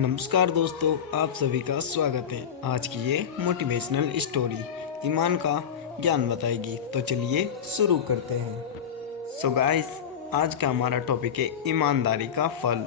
नमस्कार दोस्तों, आप सभी का स्वागत है। आज की ये मोटिवेशनल स्टोरी ईमान का ज्ञान बताएगी। तो चलिए शुरू करते हैं। सो गाइस, आज का हमारा टॉपिक है ईमानदारी का फल।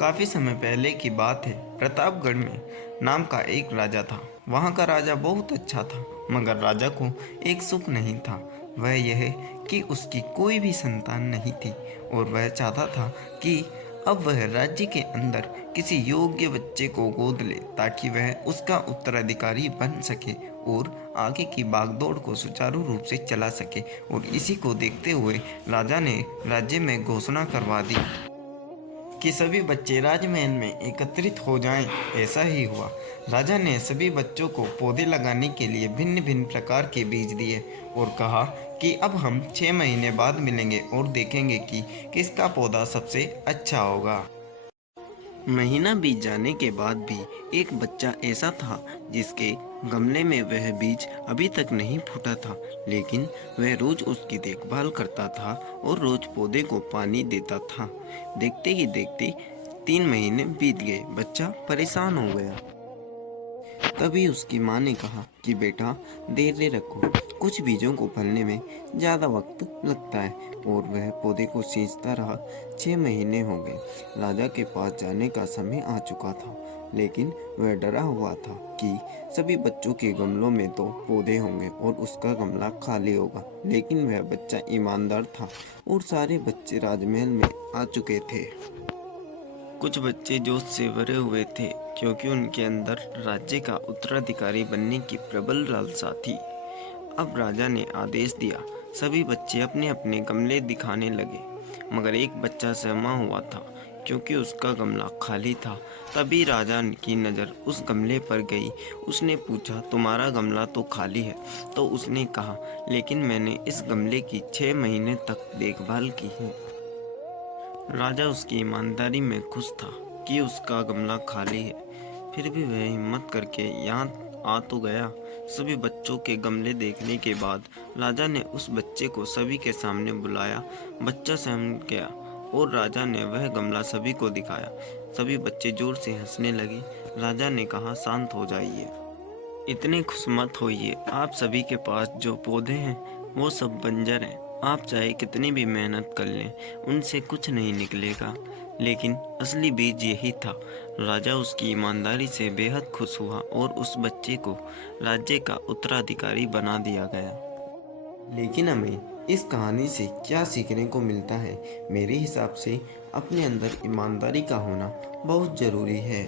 काफ़ी समय पहले की बात है। प्रतापगढ़ में नाम का एक राजा था। वहाँ का राजा बहुत अच्छा था, मगर राजा को एक सुख नहीं था। वह यह कि उसकी कोई भी संतान नहीं थी और वह चाहता था कि अब वह राज्य के अंदर किसी योग्य बच्चे को गोद ले ताकि वह उसका उत्तराधिकारी बन सके और आगे की भागदौड़ को सुचारू रूप से चला सके। और इसी को देखते हुए राजा ने राज्य में घोषणा करवा दी कि सभी बच्चे राजमहल में एकत्रित हो जाएं। ऐसा ही हुआ। राजा ने सभी बच्चों को पौधे लगाने के लिए भिन्न भिन्न प्रकार के बीज दिए और कहा कि अब हम 6 महीने बाद मिलेंगे और देखेंगे कि किसका पौधा सबसे अच्छा होगा। महीना बीत जाने के बाद भी एक बच्चा ऐसा था जिसके गमले में वह बीज अभी तक नहीं फूटा था, लेकिन वह रोज उसकी देखभाल करता था और रोज पौधे को पानी देता था। देखते ही देखते 3 महीने बीत गए। बच्चा परेशान हो गया। तभी उसकी माँ ने कहा कि बेटा, धैर्य रखो, कुछ बीजों को फलने में ज़्यादा वक्त लगता है। और वह पौधे को सींचता रहा। 6 महीने हो गए। राजा के पास जाने का समय आ चुका था, लेकिन वह डरा हुआ था कि सभी बच्चों के गमलों में तो पौधे होंगे और उसका गमला खाली होगा। लेकिन वह बच्चा ईमानदार था और सारे बच्चे राजमहल में आ चुके थे। कुछ बच्चे जोश से भरे हुए थे क्योंकि उनके अंदर राज्य का उत्तराधिकारी बनने की प्रबल लालसा थी। अब राजा ने आदेश दिया। सभी बच्चे अपने अपने गमले दिखाने लगे, मगर एक बच्चा सहमा हुआ था क्योंकि उसका गमला खाली था। तभी राजा की नज़र उस गमले पर गई। उसने पूछा, तुम्हारा गमला तो खाली है? तो उसने कहा, लेकिन मैंने इस गमले की 6 महीने तक देखभाल की है। राजा उसकी ईमानदारी में खुश था कि उसका गमला खाली है। फिर भी वह हिम्मत करके यहाँ आ तो गया। सभी बच्चों के गमले देखने के बाद राजा ने उस बच्चे को सभी के सामने बुलाया। बच्चा सहम गया और राजा ने वह गमला सभी को दिखाया। सभी बच्चे जोर से हंसने लगे। राजा ने कहा, शांत हो जाइए, इतने खुश मत होइए। आप सभी के पास जो पौधे हैं वो सब बंजर हैं। आप चाहे कितनी भी मेहनत कर लें, उनसे कुछ नहीं निकलेगा। लेकिन असली बीज यही था। राजा उसकी ईमानदारी से बेहद खुश हुआ और उस बच्चे को राज्य का उत्तराधिकारी बना दिया गया। लेकिन हमें इस कहानी से क्या सीखने को मिलता है? मेरे हिसाब से अपने अंदर ईमानदारी का होना बहुत ज़रूरी है।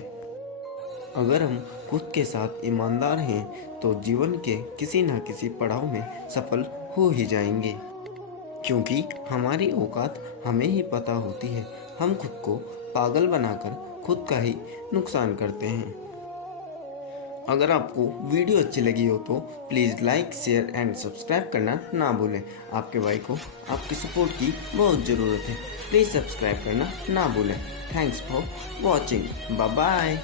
अगर हम खुद के साथ ईमानदार हैं तो जीवन के किसी न किसी पड़ाव में सफल हो ही जाएंगे, क्योंकि हमारी औकात हमें ही पता होती है। हम खुद को पागल बनाकर खुद का ही नुकसान करते हैं। अगर आपको वीडियो अच्छी लगी हो तो please like, share and subscribe करना ना भूलें। आपके भाई को आपकी सपोर्ट की बहुत ज़रूरत है। प्लीज़ सब्सक्राइब करना ना भूलें। Thanks for watching. Bye bye.